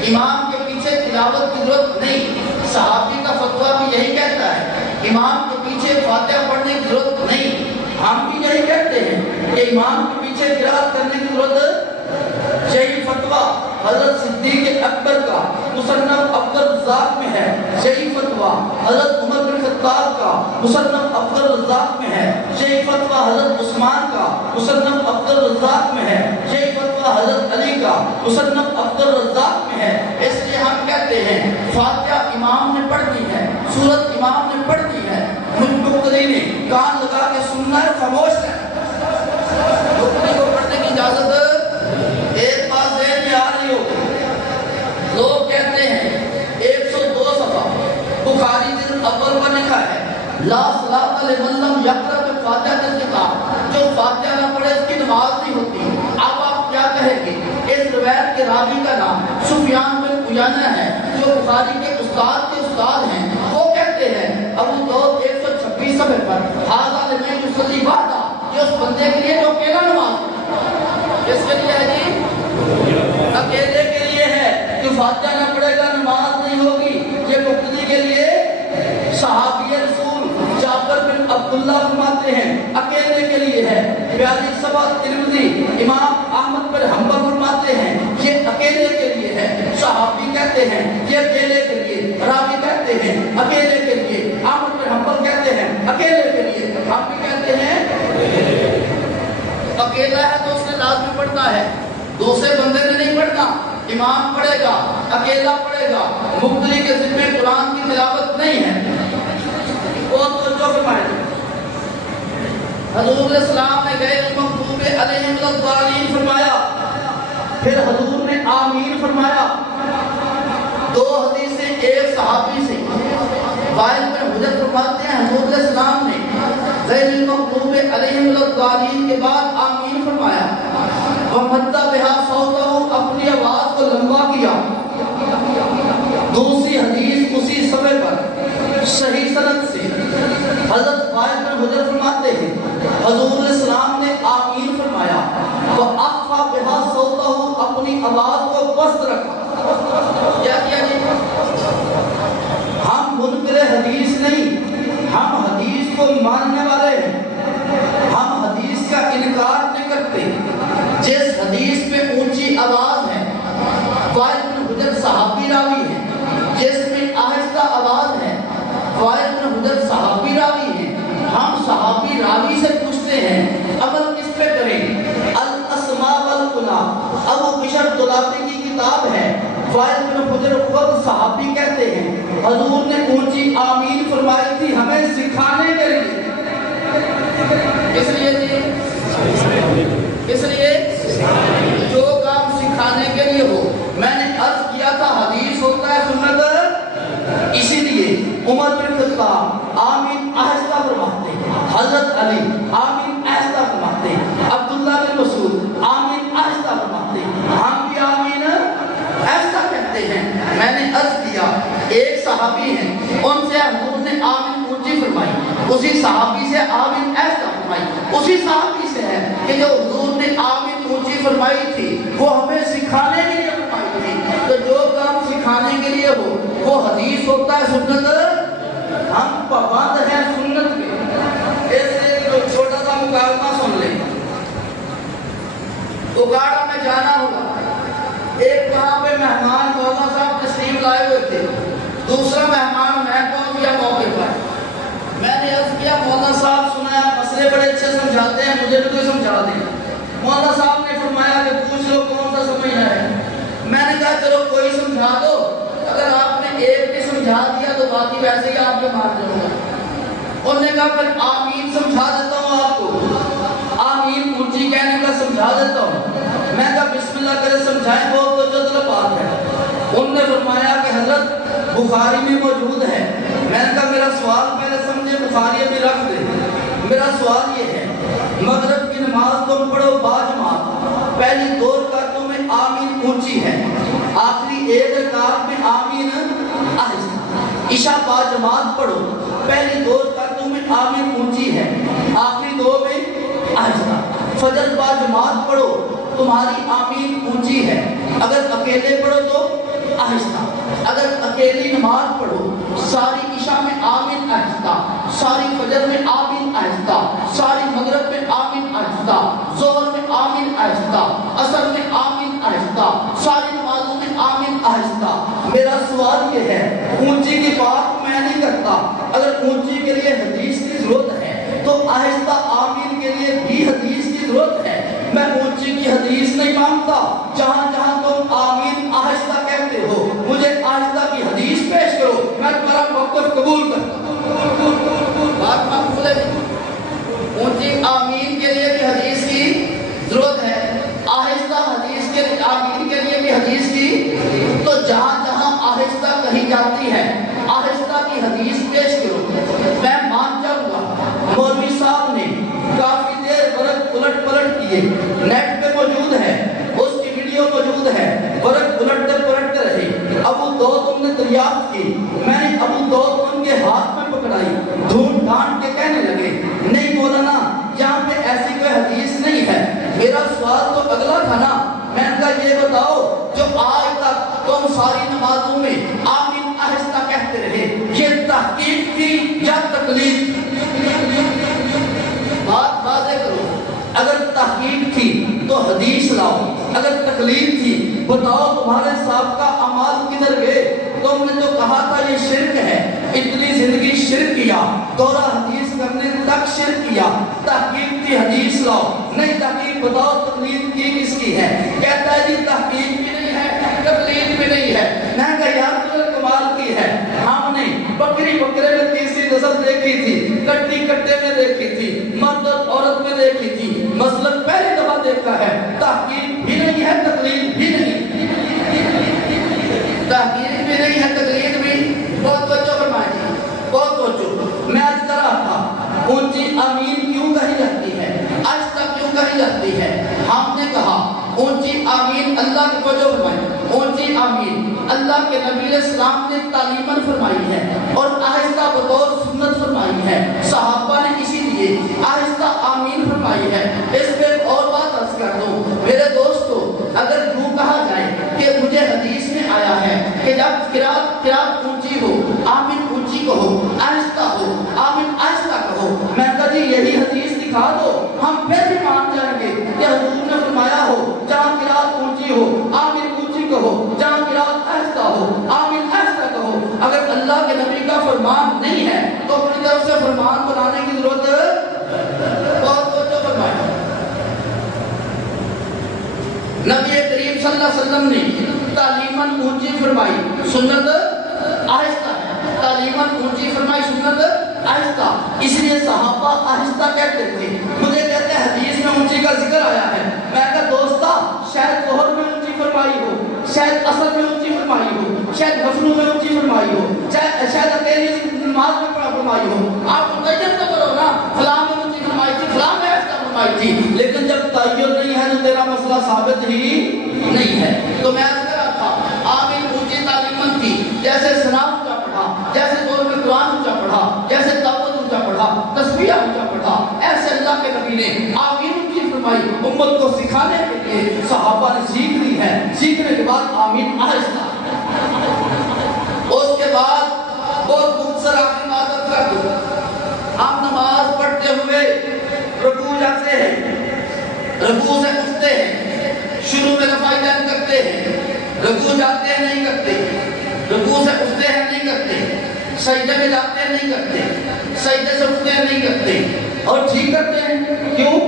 امام کے پیچھے تلاوت کی ضرورت نہیں، صحابی کا فتویٰ بھی یہی کہتا ہے امام کے پیچھے فاتحہ پڑھنے کی ضرورت نہیں۔ ہم بھی یہی کہتے ہیں کہ امام کے پیچھے قرات کرنے کی ضرورت، یہی فتویٰ حضرت صدیق اکبر کا مصنف عبد الرزاق میں ہے، یہی فتویٰ حضرت عمر بن خطاب کا مصنف عبد الرزاق میں ہے، یہی فتویٰ حضرت عثمان کا مصنف عبد الرزاق میں ہے، یہی فتویٰ حضرت علی کا مصنف عبد الرزاق میں ہے۔ اس لیے ہم کہتے ہیں فاتحہ امام نے پڑھنی ہے، سورت امام نے پڑھنی ہے، مقتدی نے کان لگا کے سننا ہے، خاموش رہنا۔ مقتدی کو پڑھنے کی اجازت ایک بات ذہن میں آ رہی ہو، لوگ کہتے ہیں 102 صفحہ بخاری جلد اول پر لکھا ہے لا صلاۃ لمن لم یقرأ بفاتحۃ الکتاب، جو فاتحہ نہ پڑھے اس کی نماز نہیں ہوتی۔ اب آپ کیا کہیں گے؟ اس روایت کے راوی کا نام سفیان بن عیینہ ہے جو بخاری کے استاد ہیں، وہ کہتے ہیں ابو داؤد 126 سبب پر ہاذا لمن یصلی وحدہ، یہ اس بندے کے لیے جو اکیلا نماز پڑھے۔ کس کے لیے ہے جی؟ اکیلے کے لیے ہے، جو فاتحہ نہ پڑھے گا نماز نہیں ہوگی۔ یہ مقتدی کے لیے صحابی رسول جابر بن عبداللہ فرماتے ہیں اکیلے کے لیے ہے۔ پیاری سبا ترمذی امام احمد بن حنبل فرماتے ہیں یہ اکیلے کے لیے ہے۔ صحابی کہتے ہیں یہ اکیلے کے لیے، راوی کہتے ہیں اکیلے کے لیے، احمد بن حنبل کہتے ہیں اکیلے کے لیے، ہم بھی کہتے ہیں اکیلا ہے تو اس نے لازمی پڑھنا ہے، دوسرے بندے نے نہیں پڑھنا۔ امام پڑھے گا، اکیلا پڑھے گا، مقتدی کے ذمہ قرآن کی تلاوت نہیں ہے۔ اور توجہ فرمائیں، حضور السلام نے غیر المغضوب علیہم الضالین فرمایا، پھر حضور نے آمین فرمایا۔ دو حدیثیں ایک صحابی سے، وائل بن حجر فرماتے ہیں حضور السلام نے غیر المغضوب علیہم الضالین کے بعد آمین فرمایا، ومد بہا صوتہ، اپنی آواز کو لمبا کیا۔ دوسری حدیث اسی صفحے پر صحیح سند سے حضرت وائل بن حجر فرماتے ہیں حضور السلام نے آمین فرمایا، وَأَخْفَى بِهَا صَوْتَهُ، اپنی آواز کو پست رکھا۔ کیا کیا جی؟ ہم منکر حدیث نہیں، ہم حدیث کو ماننے والے ہیں، ہم حدیث کا انکار نہیں کرتے۔ جس حدیث میں اونچی آواز ہے، وائل بن حجر صحابی راوی ہے، جس میں آہستہ آواز ہے، وائل بن حجر صحابی راوی ہے، ہم صحابی راوی سے پوچھتے ہیں عمل کس پہ کریں؟ الاسماء والکنا، ابو بشر دولابی کی کتاب ہے۔ وائل بن حجر خود صحابی کہتے ہیں حضور نے اونچی آمین فرمائی تھی ہمیں سکھانے کے لیے۔ کس لیے تھی؟ کس لیے؟ جو کام سکھانے کے لیے ہو۔ میں نے عرض کیا تھا حدیث ہوتا ہے سنت، اسی لیے عمر بن خطاب آمین آہستہ فرماتے ہیں، حضرت علی آمین آہستہ فرماتے ہیں، عبداللہ بن مسعود آمین آہستہ فرماتے ہیں، ہم بھی آمین آہستہ کہتے ہیں۔ میں نے عرض کیا ایک صحابی ہیں، ان سے حضور نے آمین اونچی فرمائی، اسی صحابی سے آمین آہستہ فرمائی، اسی صحابی سے ہے کہ جو حضور نے آمین اونچی فرمائی تھی وہ ہمیں سکھانے کے لیے فرمائی تھی۔ تو جو کام سکھانے کے لیے ہو وہ حدیث ہوتا ہے سنت، ہم پابند ہیں سنت کے۔ ایسے ایک چھوٹا سا مکالمہ سن لیں۔ اگاڑا میں جانا ہوگا، ایک وہاں پہ مہمان مولانا صاحب تشریف لائے ہوئے تھے، دوسرا مہمان میں پہنچ گیا موقع پر۔ میں نے عرض کیا مولانا صاحب سنا مسئلے بڑے اچھے سمجھاتے ہیں، مجھے بھی کوئی سمجھا دیں۔ مولانا صاحب نے فرمایا کہ پوچھ لو کون سا سمجھنا ہے۔ میں نے کہا چلو کوئی سمجھا دو، اگر آپ نے ایک بھی سمجھا دیا تو باقی ویسے ہی آپ کے مار جاؤں گا۔ انہوں نے کہا پھر آمین سمجھا دیتا ہوں آپ کو، آمین اونچی کہنے کا سمجھا دیتا ہوں۔ میں کہا بسم اللہ کرے سمجھائیں، بہت تو جدل بات ہے۔ انہوں نے فرمایا کہ حضرت بخاری میں موجود ہے۔ میں نے کہا میرا سوال پہلے سمجھے، بخاری ابھی رکھ دے۔ میرا سوال یہ ہے مغرب کی نماز تم پڑھو باجماعت، پہلی دو رکعتوں میں آمین اونچی ہے، آخری ایک رکعت میں آمین آہستہ۔ عشاء باجماعت پڑھو، پہلی دو رکعتوں میں آمین اونچی ہے، آخری دو میں آہستہ۔ فجر باجماعت پڑھو، تمہاری آمین اونچی ہے، اگر اکیلے پڑھو تو آہستہ، اگر اکیلی نماز پڑھو ساری عشاء میں آمین آہستہ، ساری فجر میں آمین آہستہ، ساری مغرب میں آمین آہستہ، ظہر میں آمین آہستہ، عصر میں آمین آہستہ، ساری نمازوں میں آمین آہستہ۔ میرا سوال یہ ہے اونچی کی بات میں نہیں کرتا، اگر اونچی کے لیے حدیث کی ضرورت ہے تو آہستہ آمین کے لیے بھی حدیث کی ضرورت ہے۔ میں اونچی کی حدیث نہیں مانگتا، جہاں جہاں تم آمین آہستہ کہتے ہو مجھے آہستہ کی حدیث پیش کرو، میں تمہارا موقف قبول کرتا ہوں۔ بات مقبول ہے۔ اونچی آمین کے لیے بھی حدیث کی ضرورت ہے، آہستہ حدیث کے لیے آمین کے لیے بھی حدیث کی، تو جہاں جہاں آہستہ کہی جاتی ہے آہستہ کی حدیث پیش کرو۔ میں مان جاؤں گا مولوی صاحب نے کافی دیر ورق الٹ پلٹ کیے، نیٹ پہ موجود ہے، اس کی ویڈیو موجود ہے، ورق پلٹتے رہے۔ ابو داؤد نے دریافت کی، میں نے ابو داؤد ان کے ہاتھ میں پکڑائی، ڈھونڈ ڈھانڈ کے کہنے سوال تو اگلا تھا نا، میں نے کہا یہ بتاؤ جو آج تک تم ساری نمازوں میں آمین آہستہ کہتے رہے، یہ تحقیق تھی یا تقلید؟ بات واضح کرو، اگر تحقیق تھی تو حدیث لاؤ، اگر تقلید تھی بتاؤ تمہارے سابقہ اعمال کدھر گئے؟ تم نے جو کہا تھا یہ شرک ہے، اتنی زندگی شرک کیا، دورہ حدیث کرنے تک شرک کیا، تحقیق کی حدیث لاؤ، نہیں تحقیق بتاؤ تقلید کی کس کی ہے؟ کہتا ہے جی تحقیق بھی نہیں ہے تقلید بھی نہیں ہے۔ میں کہا یار تو کمال کی ہے، ہم نے بکری بکرے میں تیسری نسل دیکھی تھی، کٹی کٹے میں دیکھی تھی، مرد اور عورت میں دیکھی تھی، مثلاً پہلی دفعہ دیکھا ہے، تحقیق بھی نہیں ہے تقلید بھی نہیں، تحقیق بھی نہیں ہے تقلید بھی۔ بہت توجہ فرمائیے، بہت توجہ۔ میں آج کر رہا تھا اونچی آمین کیوں کہی جاتی ہے، آج تک کیوں کہی جاتی ہے؟ ہم نے کہا اونچی آمین اللہ کی توجہ فرمائیے، اونچی آمین اللہ کے نبی علیہ السلام نے تعلیماً فرمائی ہے اور آہستہ بطور سنت فرمائی ہے، صحابہ نے اسی لیے آہستہ آمین فرمائی ہے۔ اس پہ اور بات عرض کر دوں میرے دوستو، اگر یوں کہا جائے کہ مجھے حدیث میں آیا ہے کہ جب قرات اونچی ہو آمین اونچی کہو، آہستہ ہو آمین آہستہ کہو، میں کہا جی یہی حدیث دکھا دو، ہم پھر بھی مان جائیں گے کہ حضور نے فرمایا ہو جہاں قرات اونچی ہو آمین اونچی کہو، جہاں قرات آہستہ ہو آمین آہستہ کہو۔ اگر اللہ کے نبی کا فرمان نہیں ہے تو اپنی طرف سے فرمان بنانے کی ضرورت بہت توجہ فرمائیں۔ نبی کریم صلی اللہ علیہ وسلم نے تعلیماً اونچی فرمائی، سنت آہستہ ہے، تعلیماً اونچی فرمائی، سنت آہستہ، اس لیے صحابہ آہستہ کہتے تھے۔ مجھے کہتے ہیں حدیث میں اونچی کا ذکر آیا ہے، میں کہا دوستا شاید ظہر میں اونچی فرمائی ہو، شاید عصر میں اونچی فرمائی ہو، شاید نفلوں میں اونچی فرمائی ہو، شاید اکیلی نماز میں فرمائی ہو، آپ متعین تو کرو نا، فلاں میں اونچی فرمائی تھی، فلاں میں آہستہ فرمائی تھی، لیکن جب تعین نہیں ہے تو تیرا مسئلہ ثابت ہی نہیں ہے۔ تو میں عرض کر رہا تھا آمین اونچی تعلیماً تھی، جیسے ثنا اونچا پڑھا، جیسے دور میں قرآن اونچا پڑھا، جیسے تعوذ اونچا پڑھا، تسبیح اونچا پڑھا، ایسے اللہ کے نبی نے آمین اونچی فرمائی امت کو سکھانے کے لیے۔ صحابہ نے سیکھ لی ہے، سیکھنے کے بعد آمین آہستہ۔ اس کے بعد بہت مختصر آخری بات کر دوں، ہم نماز پڑھتے ہوئے رکوع جاتے ہیں، رکوع سے اٹھتے ہیں، شروع میں رفعتین کرتے ہیں، رکوع جاتے ہیں نہیں کرتے، رکوع سے اٹھتے ہیں نہیں کرتے، سجدے میں جاتے ہیں نہیں کرتے، سجدے سے اٹھتے ہیں نہیں کرتے، اور ٹھیک کرتے ہیں۔ کیوں؟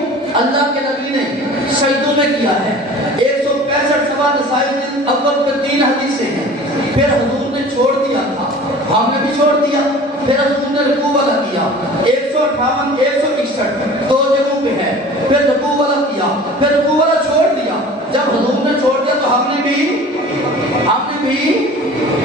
اللہ کے نبی نے سجدوں میں کیا ہے۔ 165 سوا نسائی اول کے 3 حدیثیں ہیں، پھر حضور نے چھوڑ دیا تھا، ہم نے بھی چھوڑ دیا، پھر حضور نے رکوع والا کیا، 158 161 دو جگہوں پہ ہے، پھر رکوع والا کیا، پھر رکوع والا چھوڑ دیا۔ جب حضور نے چھوڑ دیا تو ہم نے بھی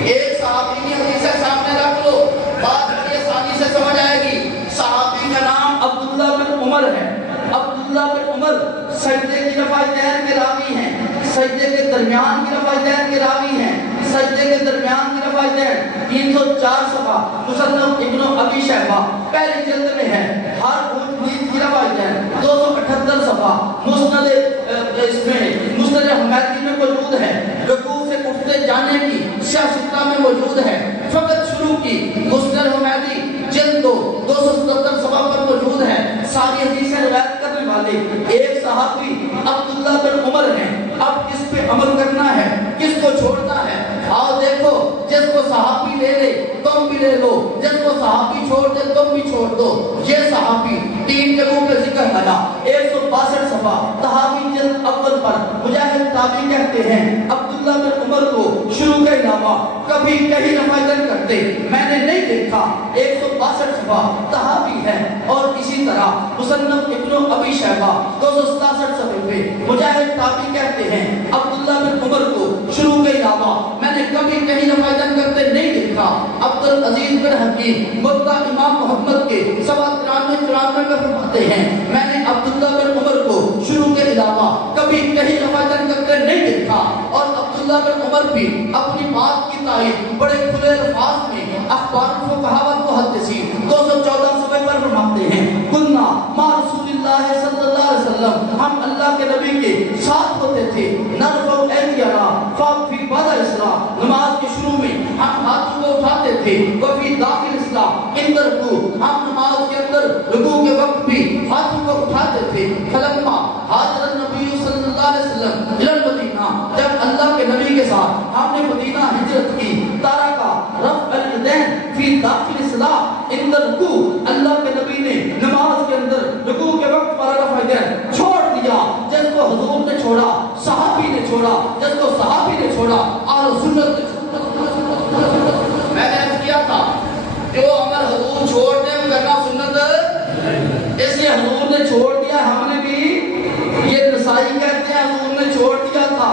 ایک صحابی کی حدیث سامنے رکھ لو، بات بڑی آسانی سے سمجھ آئے گی۔ صحابی کا نام عبداللہ بن عمر ہے۔ عبداللہ بن عمر سجدے کی رفعتین کے راوی ہیں، سجدے کے درمیان کی رفعتین کے راوی ہیں، سجدے کے درمیان کی رفعتین 304 صفحہ مصنف ابن ابی شیبہ پہلی جلد میں ہے، ہر حدیث کی رفعتین 278 صفحہ مسند مسند حمیدی میں موجود ہے، رکوع سے اٹھتے جانے کی سیاستہ میں موجود ہے، فقط شروع کی مسند حمیدی جلد 277 صفحہ پر موجود ہے۔ ساری حدیثیں روایت کرنے والے ایک صحابی عبداللہ بن عمر ہیں۔ اب کس پہ عمل کرنا ہے، کس کو چھوڑنا ہے؟ آؤ دیکھو، جس کو صحابی لے لے تم بھی لے لو، جس کو صحابی چھوڑ دے تم بھی چھوڑ دو۔ یہ صحابی 3 جگہوں پہ ذکر آیا، 162 صفحہ تحاوی جلد اول پر مجاہد تابعی کہتے ہیں عبداللہ بن عمر کو شروع کے علاوہ کبھی کہیں رفعتین کرتے میں نے نہیں دیکھا، 162 صفحہ تحاوی ہے۔ اور اسی طرح مصنف ابن ابی شیبہ 267 صفحے پہ مجاہد تابعی کہتے ہیں عبداللہ بن عمر کو شروع کے علاوہ میں نے کبھی کہیں رفعتین کرتے نہیں دیکھا۔ عبدالعزیز بن حکیم مبتدا امام محمد کے 93 میں فرماتے ہیں میں نے عبداللہ بن عمر کو شروع کے علاوہ کبھی کہیں رفعتین کرتے نہیں دیکھا۔ اور عبداللہ بن عمر بھی اپنی بات کی تائید بڑے کھلے الفاظ میں اخبار و کہاوت محدثین 214 صفحے پر فرماتے ہیں کننا مع رسول اللہ صلی اللہ علیہ وسلم، ہم اللہ اللہ کے نبی کے ساتھ ہوتے تھے. نرفع ایدینا فی بعد الاسلام, نماز کے شروع میں ہم ہاتھوں کو اٹھاتے تھے. وفی داخل اسلام عند رکوع, ہم نماز کے اندر رکوع کے وقت بھی ہاتھوں کو اٹھاتے تھے. فلما حاضر النبی صلی اللہ علیہ وسلم الی المدینہ, جب اللہ کے نبی کے ساتھ ہم نے مدینہ ہجرت کی, تارکا رفع الیدین فی داخل الصلاۃ عند رکوع, اللہ کے نبی نے نماز کے اندر رکوع کے وقت پر رفع الیدین چھوڑ دیا. جس کو حضور نے چھوڑا صحابی نے چھوڑا, جس کو صحابی نے چھوڑا اہل سنت نے چھوڑا. میں نے عرض کیا تھا جو عمل حضور چھوڑ دے وہ کرنا سنت, اس لیے حضور نے چھوڑ دیا, ہم نے بھی. یہ نسائی کہتے ہیں حضور نے چھوڑ دیا تھا.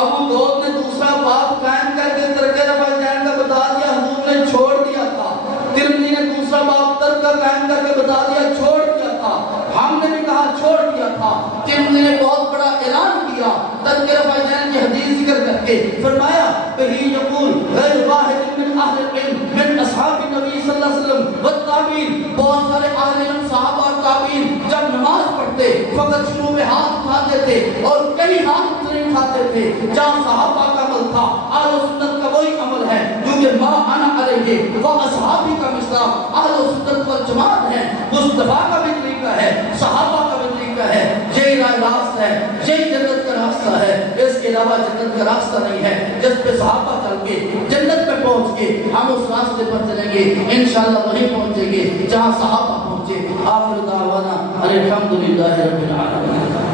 ابو داؤد نے دوسرا باب قائم کر کے ترک رفع الیدین کا بتا دیا, حضور نے چھوڑ دیا تھا. ترمذی نے دوسرا باب ترک کا قائم کر کے بتا دیا, چھوڑ دیا تھا. ہم نے بھی کہا چھوڑ دیا تھا. ترمذی نے بہت بڑا اعلان کیا ترک رفع الیدین کی حدیث ذکر کر کے, فرمایا کہ یقول غیر واحد من اہل العلم من اصحاب النبی صلی اللہ علیہ وسلم والتابعین, بہت سارے اہل علم صحابہ اور تابعین جب نماز پڑھتے فقط شروع میں ہاتھ اٹھاتے تھے اور کئی ہاتھ نہیں اٹھاتے تھے. جہاں صحابہ کا عمل تھا اہل سنت کا وہی عمل ہے کیونکہ ما انا علیہ و اصحابی کا مصداق اہل سنت والجماعت ہے. مصطفیٰ کا بھی طریقہ ہے, صحابہ کا بھی طریقہ ہے. یہی راستہ ہے, یہی جنت کا راستہ ہے. اس کے علاوہ جنت کا راستہ نہیں ہے. جس پہ صحابہ چل کے جنت پہ پہنچ کے ہم اس راستے پر چلیں گے, انشاءاللہ وہیں پہنچیں گے جہاں صحابہ پہنچے. آخر دعوانا الحمدللہ رب العالمین.